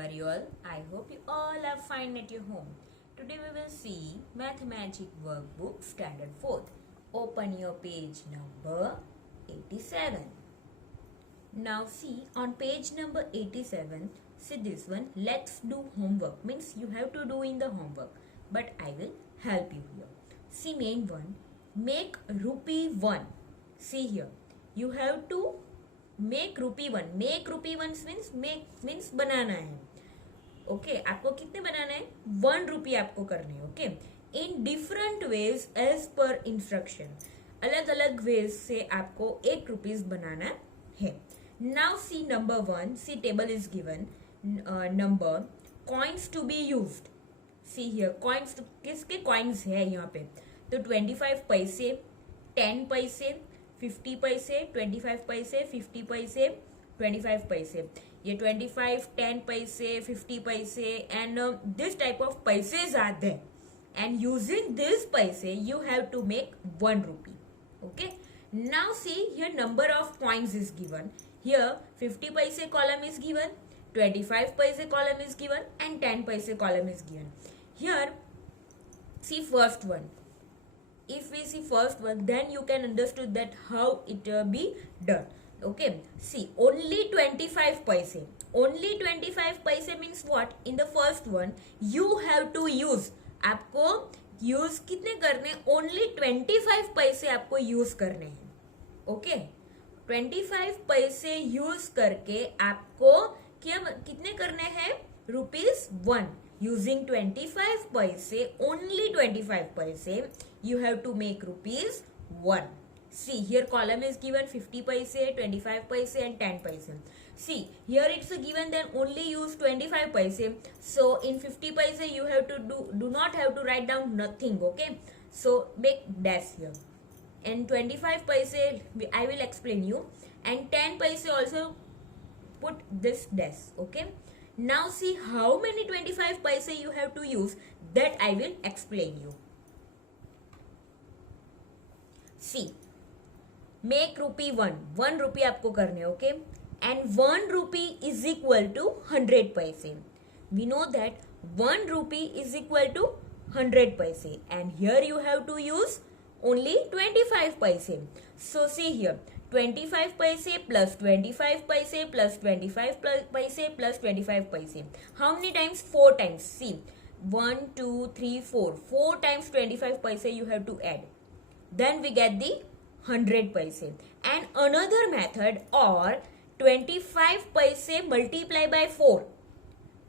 are you all? I hope you all are fine at your home. Today we will see Mathematic Workbook Standard 4th. Open your page number 87. Now see on page number 87, see this one, let's do homework. Means you have to do in the homework. But I will help you here. See main one, make rupee 1. See here, you have to make rupee one. Make rupee one means बनाना है. Okay आपको कितने बनाना है? 1 रुपी आपको करने हैं. Okay in different ways as per instruction. अलग अलग वेज से आपको 1 रुपीज बनाना है. Now see number 1. See table is given. Number coins to be used. See here coins किसके कॉइन्स है यहाँ पे? तो 25 पैसे, 10 पैसे, 50 पैसे, 25 पैसे, 50 पैसे, 25 पैसे. ये 25, 10 पैसे, 50 पैसे and this type of passage are there. And using this paise you have to make 1 rupee. Okay. Now see here number of coins is given. Here 50 paise column is given, 25 paise column is given and 10 paise column is given. Here see first one. If we see first one, then you can understand that how it be done. Okay, see only 25 paise. Only 25 paise means what? In the first one you have to use. आपको use कितने करने? Only 25 पैसे आपको use करने हैं. Okay 25 पैसे use करके आपको क्या कितने करने हैं? ₹1. Using 25 paise, only 25 paise, you have to make ₹1. See here column is given 50 paise, 25 paise and 10 paise. See here it's given then only use 25 paise. So in 50 paise you have to do not have to write down nothing. Okay, so make dash here. And 25 paise I will explain you, and 10 paise also put this dash. Okay. Now see how many 25 paise you have to use, that I will explain you. See, make rupee 1. 1 rupee आपको करने. Okay, and 1 rupee is equal to 100 paise. We know that 1 rupee is equal to 100 paise, and here you have to use only 25 paise. So see here, 25 paise plus 25 paise plus 25 paise plus 25 paise. How many times? 4 times. See 1, 2, 3, 4. 4 times 25 paise you have to add. Then we get the 100 paise. And another method, or 25 paise multiply by 4.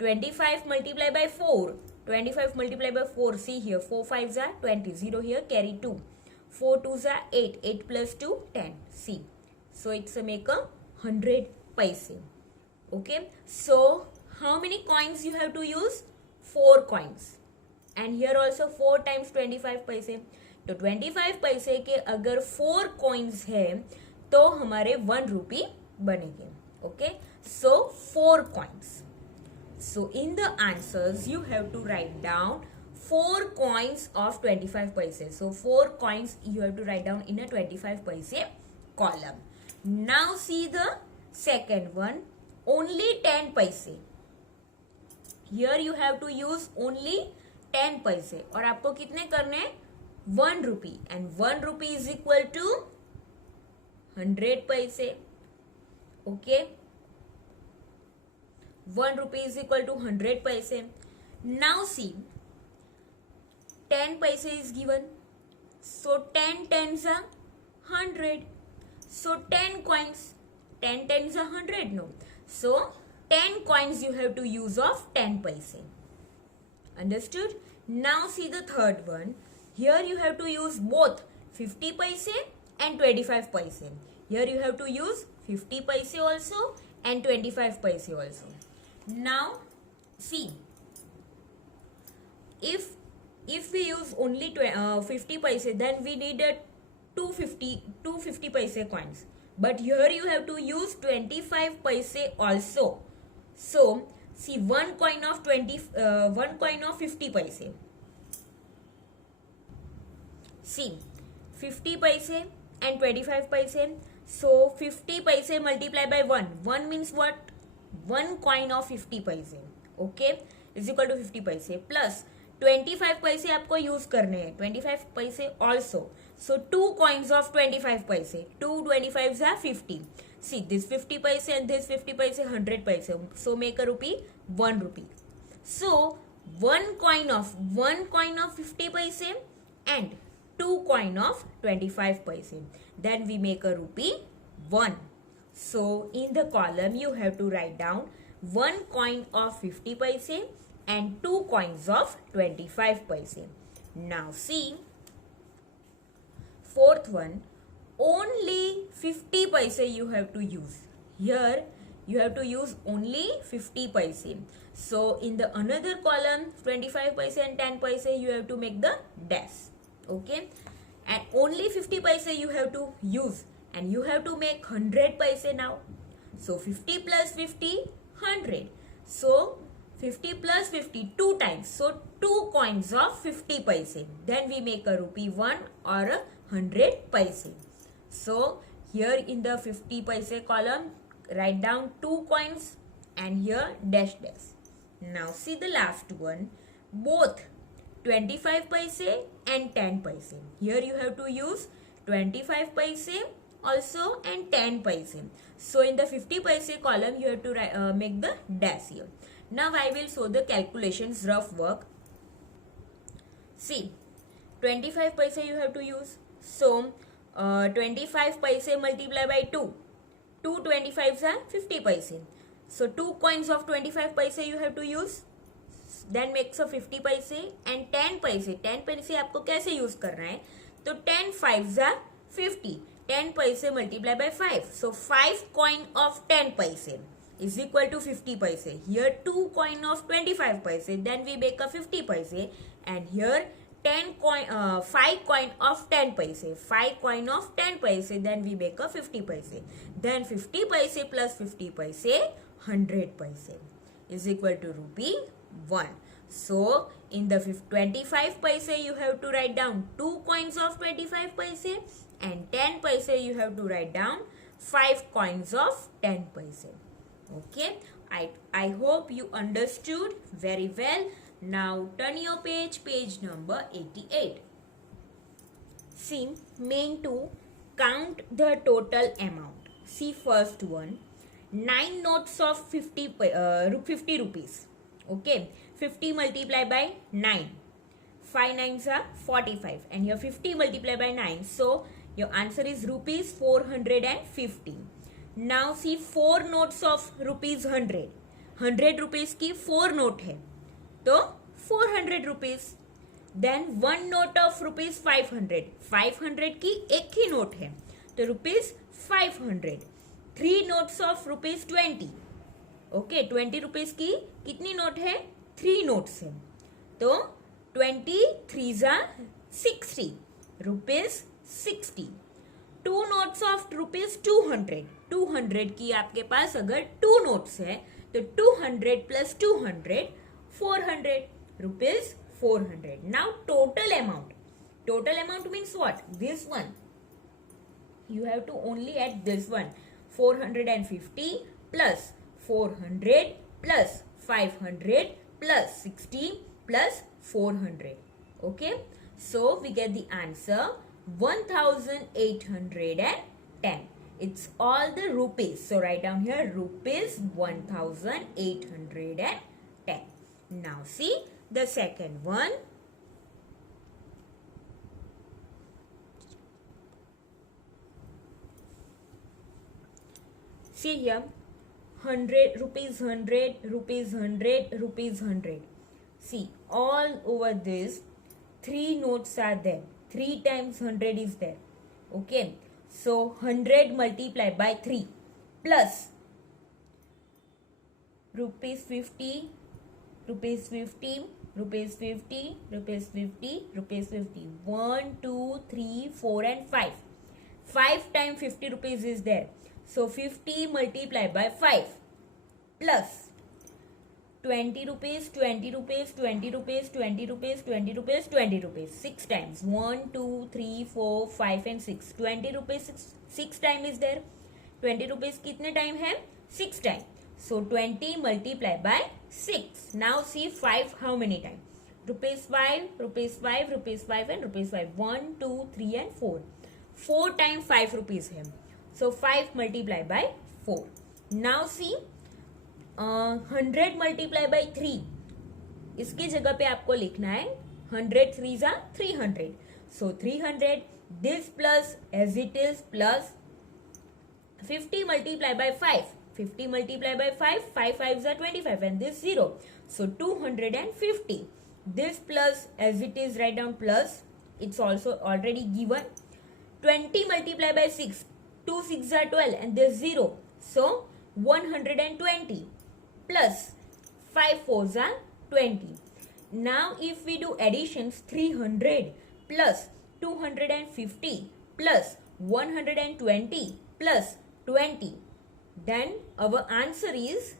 25 multiply by 4. 25 multiply by 4. See here 4 5s are 20. 0 here carry 2. 4 2s are 8. 8 plus 2 10. See. So it's a make a 100 paise. Okay. So how many coins you have to use? 4 coins. And here also 4 times 25 paise. तो 25 पैसे के अगर 4 coins है तो हमारे 1 rupee बनेंगे. Okay. So 4 coins. So in the answers you have to write down 4 coins of 25 paise. So 4 coins you have to write down in a 25 paise column. Now see the second one, only 10 paise. Here you have to use only 10 paise. और आपको कितने करने? 1 rupee. And 1 rupee is equal to 100 paise. Okay. 1 rupee is equal to 100 paise. Now see, 10 paise is given. So 10 tens are 100. So 10 coins. 10 tens are 100. No. So 10 coins you have to use of 10 paise. Understood? Now see the third one. Here you have to use both 50 paise and 25 paise. Here you have to use 50 paise also and 25 paise also. Now see, if we use only 50 paise, then we need a 250 paise coins. But here you have to use 25 paise also. So see, one coin of 50 paise. See 50 paise and 25 paise. So 50 paise multiplied by 1. 1 means what? 1 coin of 50 paise. Okay, is equal to 50 paise plus 25 पैसे आपको use करने हैं, 25 पैसे also. So 2 coins of 25 paise. 2 25s are 50. See, this 50 paise and this 50 paise 100 paise. So make a rupee 1 rupee. So 1 coin of 50 paise and 2 coin of 25 paise. Then we make a rupee 1. So in the column you have to write down 1 coin of 50 paise and 2 coins of 25 paise. Now see, fourth one, only 50 paise you have to use. Here you have to use only 50 paise. So in the another column 25 paise and 10 paise you have to make the dash. Okay, and only 50 paise you have to use, and you have to make 100 paise now. So 50 plus 50, 100. So 50 plus 50 2 times. So 2 coins of 50 paise. Then we make a rupee 1 or a 100 paise. So here in the 50 paise column write down 2 coins and here dash dash. Now see the last one, both 25 paise and 10 paise. Here you have to use 25 paise also and 10 paise. So in the 50 paise column you have to make the dash here. Now I will show the calculations rough work. See, 25 paise you have to use. So 25 paise multiply by 2. 2 25s are 50 paise. So 2 coins of 25 paise you have to use. Then makes a 50 paise and 10 paise. 10 paise आपको कैसे use करना है? तो 10 5s are 50. 10 paise multiply by 5. So 5 coin of 10 paise is equal to 50 paise. Here 2 coin of 25 paise. Then we make a 50 paise. And here 5 coin of 10 paise. 5 coin of 10 paise. Then we make a 50 paise. Then 50 paise plus 50 paise, 100 paise is equal to rupee 1. So in the 25 paise you have to write down 2 coins of 25 paise and 10 paise you have to write down 5 coins of 10 paise. Okay, I hope you understood very well. Now turn your page, page number 88. See, main 2, count the total amount. See first one, 9 notes of 50 rupees. Okay, 50 multiplied by 9. 5 nines are 45 and here 50 multiplied by 9. So your answer is rupees 450. Now see 4 notes of rupees 100. 100 rupees की 4 note है तो 400 rupees. Then 1 note of rupees 500. 500 की एक ही note है तो rupees 500. 3 notes of rupees 20. Okay 20 rupees की कितनी note है? 3 notes है तो 23 are 60. rupees 60. 2 notes of rupees 200. 200 की आपके पास अगर 2 notes है तो 200 plus 200 400 rupees 400. Now total amount. Total amount means what? This one. You have to only add this one. 450 plus 400 plus 500 plus 60 plus 400. Okay. So we get the answer 1810. It's all the rupees. So write down here rupees 1810. Now see the second one. See here 100 rupees 100 rupees 100 rupees 100. See all over this 3 notes are there. 3 times 100 is there. Okay. So 100 multiplied by 3 plus rupees 50, rupees 50, rupees 50, rupees 50, rupees 50. 1, 2, 3, 4 and 5. 5 times 50 rupees is there. So 50 multiplied by 5 plus 20 rupees, 20 rupees, 20 rupees, 20 rupees, 20 rupees, 20 rupees. 6 times. 1, 2, 3, 4, 5 and 6. 20 rupees 6 time is there. 20 rupees कितने time है? 6 time. So 20 multiplied by 6. Now see 5 how many times? Rupees 5, rupees 5, rupees 5 and rupees 5. 1, 2, 3 and 4. 4 times 5 rupees है. So 5 multiplied by 4. Now see 100 multiplied by 3. इसकी जगह पे आपको लिखना है 100 3s are 300. So 300 this plus as it is plus 50 multiplied by 5. 50 multiplied by 5. 5 5s are 25 and this 0. So 250. This plus as it is write down plus. It's also already given. 20 multiplied by 6. 2 6s are 12 and this 0. So 120 plus 5 4s are 20. Now if we do additions 300 plus 250 plus 120 plus 20, then our answer is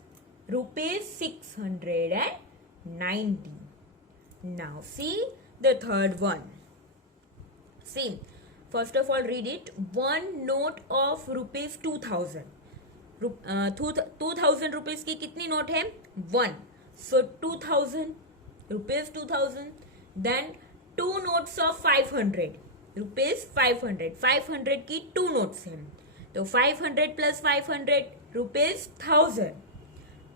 rupees 690. Now see the third one. See, first of all read it. One note of rupees 2000. 2000 rupees की कितनी note है? 1. So 2000 rupees 2000. Then 2 notes of 500 rupees 500. 500 की 2 notes हैं. तो 500 plus 500 rupees 1000.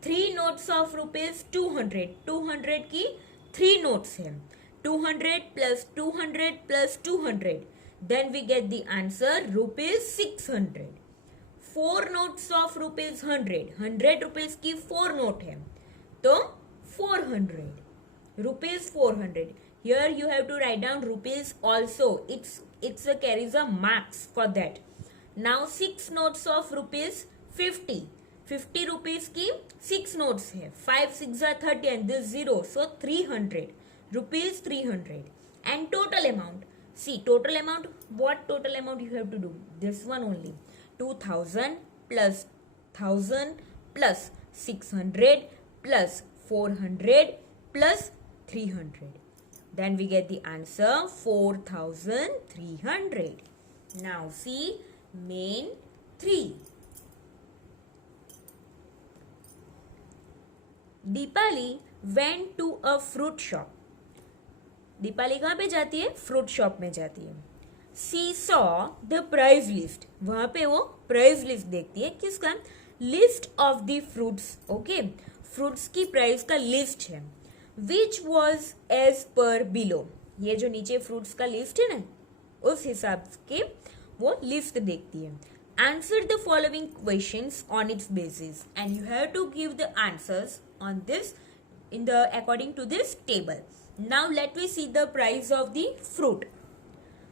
3 notes of rupees 200. 200 की 3 notes हैं. 200 plus 200 plus 200. Then we get the answer rupees 600. 4 notes of rupees 100. 100 rupees की 4 note है. तो 400. Rupees 400. Here you have to write down rupees also. It's carries a marks for that. Now 6 notes of rupees 50. 50 rupees की 6 notes है. 5 6 are 30 and this 0. So 300. Rupees 300. And total amount. See total amount. What total amount you have to do? This one only. 2000 plus 1000 plus 600 plus 400 plus 300. Then we get the answer 4300. Now see main 3. Deepali went to a fruit shop. Deepali कहाँ पे जाती है? Fruit shop में जाती है. She saw the price list. वहां पे वो प्राइस लिस्ट देखती है. किसका? List of the fruits. Okay, fruits की प्राइस का लिस्ट है. Which was as per below. ये जो नीचे फ्रूट्स का लिस्ट है ना, उस हिसाब के वो लिस्ट देखती है. Answer the following questions on its basis and you have to give the answers on this in the according to this table. Now let me see the price of the fruit.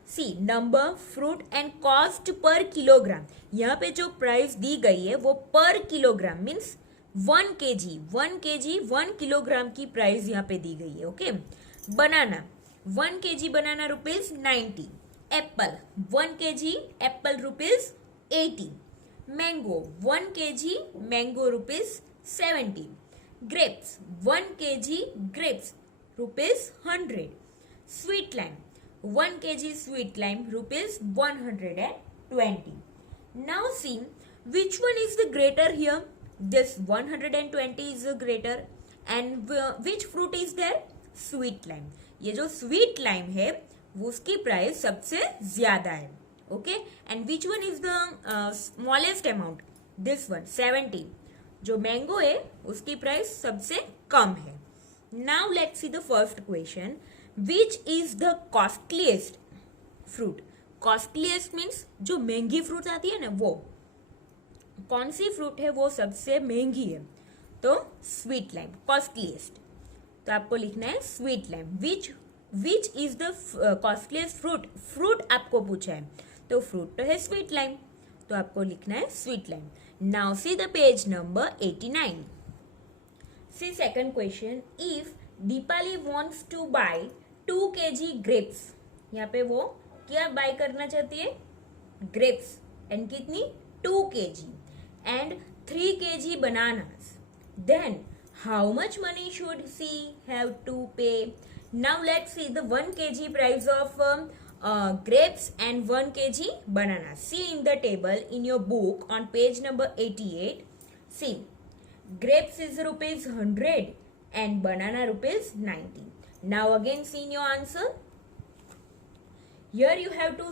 See number, fruit and cost per kilogram. यहाँ पे जो price दी गई है वो पर kilogram means 1 kg 1 kilogram की price यहाँ पे दी गई है. Okay. Banana 1 kg banana rupees 90. Apple 1 kg apple rupees 80. Mango 1 kg mango rupees 70. Grapes 1 kg grapes rupees 100. Sweet lime 1 kg sweet lime rupees 120. Now see which one is the greater here. This 120 is the greater and which fruit is there? Sweet lime. ये जो sweet lime है वो उसकी price सबसे ज्यादा है. Okay. And which one is the smallest amount? This one 70. जो mango है उसकी प्राइस सबसे कम है. Now let's see the first question. Which is the costliest fruit? Costliest means जो महंगी फ्रूट आती है ना, वो कौन सी फ्रूट है वो सबसे महंगी है? तो स्वीट लाइम कॉस्टलीस्ट. तो आपको लिखना है sweet lime. Which is the costliest fruit? Fruit आपको पूछा है तो फ्रूट तो है स्वीट लाइम, तो आपको लिखना है sweet lime. Now see the page number 89. See second question. If Deepali wants to buy 2 kg grapes. यहाँ पे वो क्या बाय करना चाहती है? ग्रेप्स. एंड कितनी? 2 kg and 3 kg bananas. Then how much money should she have to pay? Now let's see the 1 kg price of grapes and 1 kg banana. See in the table in your book on page number 88. See grapes is rupees 100 and banana rupees 90. Now again see in your answer. Here you have to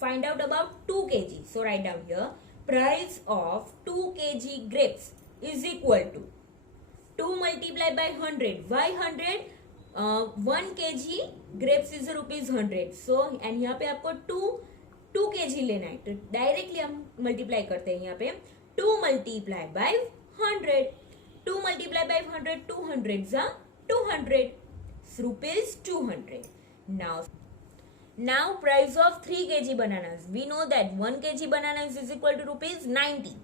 find out about 2 kg. So write down here, price of 2 kg grapes is equal to 2 multiplied by 100. Why 100? 1 kg grapes is rupees 100. So and यहाँ पे आपको 2 kg लेना है, तो directly हम multiply करते हैं यहाँ पे 2 multiplied by 100. 2 multiplied by 100, 200s are 200. Rupees 200. Now price of 3 kg bananas. We know that 1 kg bananas is equal to rupees 90.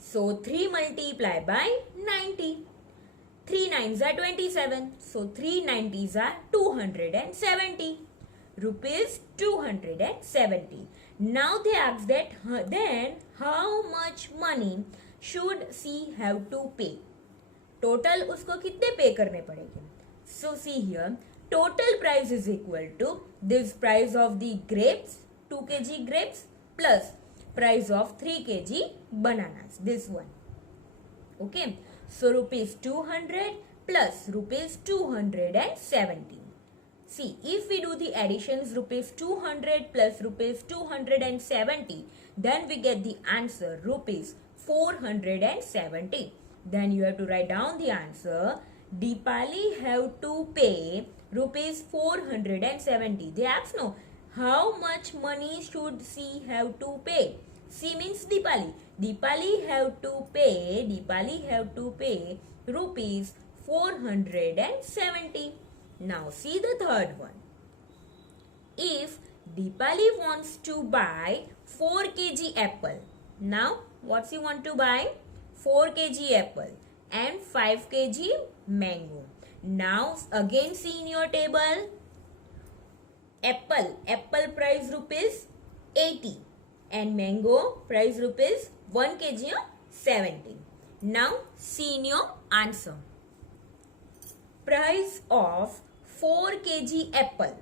So 3 multiplied by 90. 3 9s are 27. So 3 90s are 270. Rupees 270. Now they ask that then how much money should she have to pay? Total उसको कितने पे करने पड़ेंगे? So see here, total price is equal to this price of the grapes, 2 kg grapes plus price of 3 kg bananas, this one. Okay, so rupees 200 plus rupees 270. See, if we do the additions, rupees 200 plus rupees 270, then we get the answer rupees 470. Then you have to write down the answer. Deepali have to pay rupees 470. They ask no, how much money should she have to pay? She means Deepali. Deepali have to pay rupees 470. Now see the third one. If Deepali wants to buy 4 kg apple. Now what she want to buy? 4 kg apple and 5 kg mango. Now again see in your table. Apple price rupees 80 and mango price rupees 1 kg 70. Now see in your answer. Price of 4 kg apple,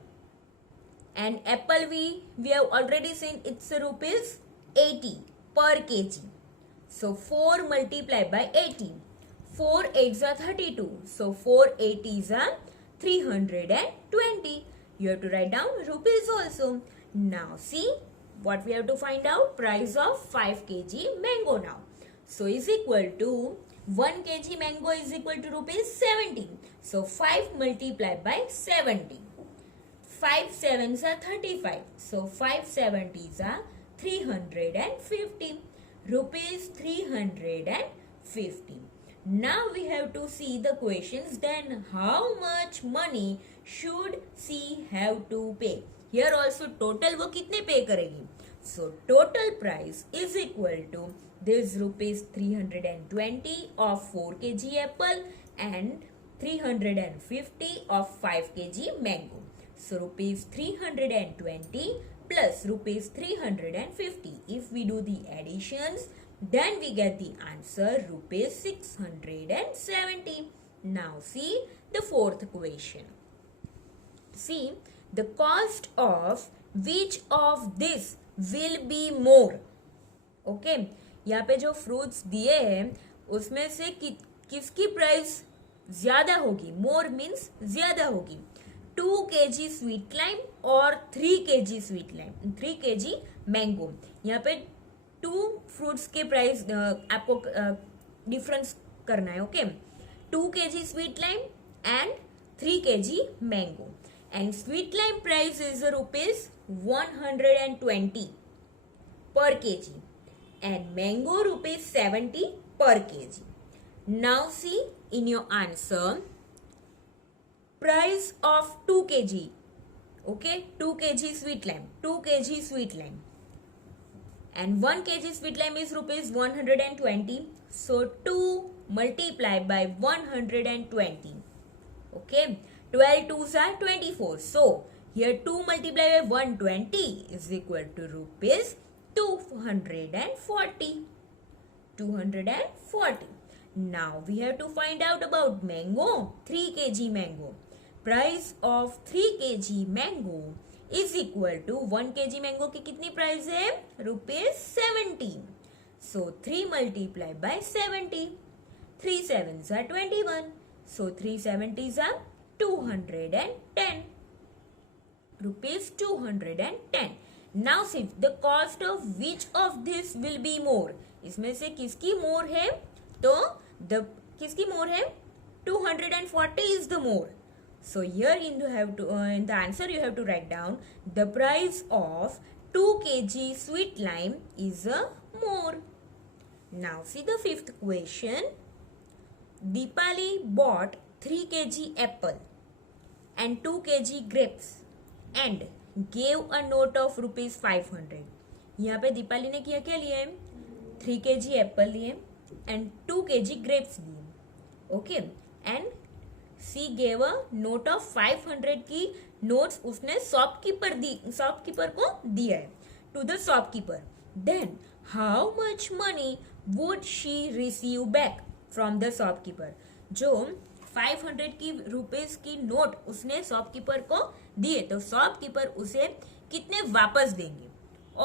and apple we have already seen it's rupees 80 per kg. So 4 multiplied by 80. 4 8s are 32. So 4 80s are 320. You have to write down rupees also. Now see what we have to find out. Price of 5 kg mango now. So is equal to 1 kg mango is equal to rupees 70. So 5 multiplied by 70. 5 7s are 35. So 5 70s are 350. Rupees 350. Now we have to see the questions. Then how much money should she have to pay? Here also total वो कितने पे करेगी? So total price is equal to this rupees 320 of 4 kg apple and 350 of 5 kg mango. So rupees 320 plus rupees 350. If we do the additions, then we get the answer rupees 670. Now see the fourth question. See the cost of which of this will be more. Okay, यहाँ पे जो fruits दिए हैं उसमें से किसकी price ज्यादा होगी? मोर मीन्स ज्यादा होगी. 2 kg स्वीट लाइम और 3 kg sweet lime, 3 kg mango. यहाँ पे 2 फ्रूट्स के प्राइस आपको डिफरेंस करना है. Okay, 2 kg sweet lime and 3 kg mango. And sweet lime price is rupees 120 per kg and mango rupees 70 per kg. Now see in your answer, price of 2 kg. Okay, 2 kg sweet lime, 2 kg sweet lime and 1 kg sweet lime is rupees 120. So 2 multiplied by 120. Okay, 12 2s are 24. So here 2 multiplied by 120 is equal to rupees 240. 240. Now we have to find out about mango. 3 kg mango. Price of 3 kg mango is equal to 1 kg mango की कितनी price है? Rupees 70. So 3 multiplied by 70. 3 sevens are 21. So 3 70s are 210. Rupees 210. Now see the cost of which of this will be more. इसमें से किसकी more है? तो the किसकी more है? 240 is the more. So here in the answer you have to write down the price of 2 kg sweet lime is more. Now see the fifth question. Deepali bought 3 kg apple and 2 kg grapes and gave a note of rupees 500. यहाँ पे दीपाली ने क्या क्या लिए? 3 kg Apple लिए and 2 kg grapes लिए. Okay, and she gave a note of 500 की notes उसने शॉपकीपर को दिया है to the shopkeeper. Then how much money would she receive back from the shopkeeper? जो 500 की रुपीस की नोट उसने शॉपकीपर को दिए तो शॉपकीपर उसे कितने वापस देंगे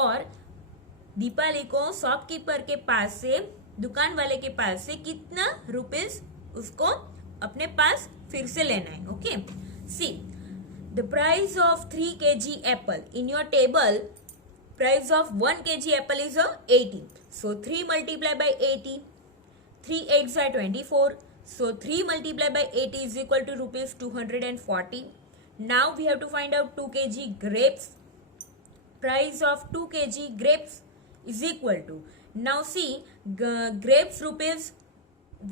और दीपाली को शॉपकीपर के पास से दुकान वाले के पास से कितना रुपीस उसको अपने पास फिर से लेना है. Okay, see the price of 3 kg apple in your table. Price of 1 kg apple is 80. So 3 multiplied by 80. 3 eggs are 24. So 3 multiplied by 80 is equal to rupees 240. Now we have to find out 2 kg grapes. Price of 2 kg grapes is equal to. Now see grapes rupees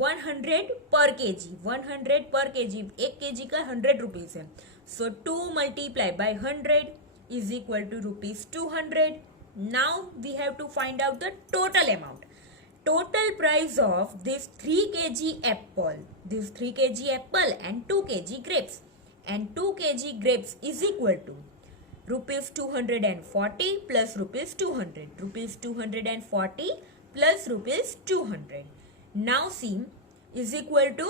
100 per kg. 100 per kg. 1 kg का 100 rupees है. So 2 multiplied by 100 is equal to rupees 200. Now we have to find out the total amount. Total price of this 3 kg apple, and 2 kg grapes, and 2 kg grapes is equal to rupees 240 plus rupees 200. Rupees 240 plus rupees 200. Now see is equal to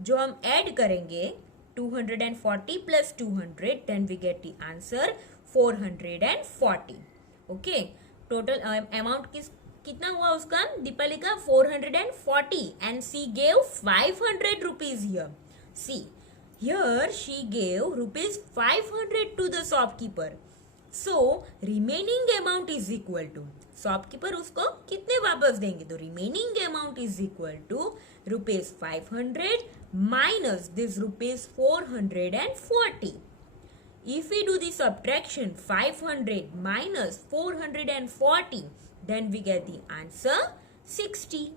जो हम add करेंगे 240 plus 200, then we get the answer 440. Okay, total amount कितना हुआ उसका दीपाली का 440 and she gave 500 rupees here. See here she gave rupees 500 to the shopkeeper. So remaining amount is equal to shopkeeper उसको कितने वापस देंगे तो remaining amount is equal to rupees 500 minus this rupees 440. If we do the subtraction 500 minus 440, then we get the answer 60.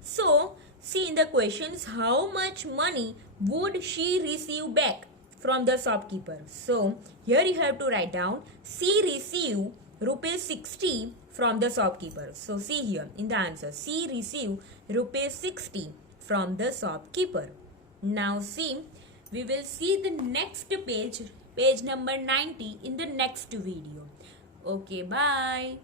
So, see in the questions how much money would she receive back from the shopkeeper. So, here you have to write down she received rupees 60 from the shopkeeper. So, see here in the answer she received rupees 60 from the shopkeeper. Now, see we will see the next page number 90 in the next video. Okay, bye.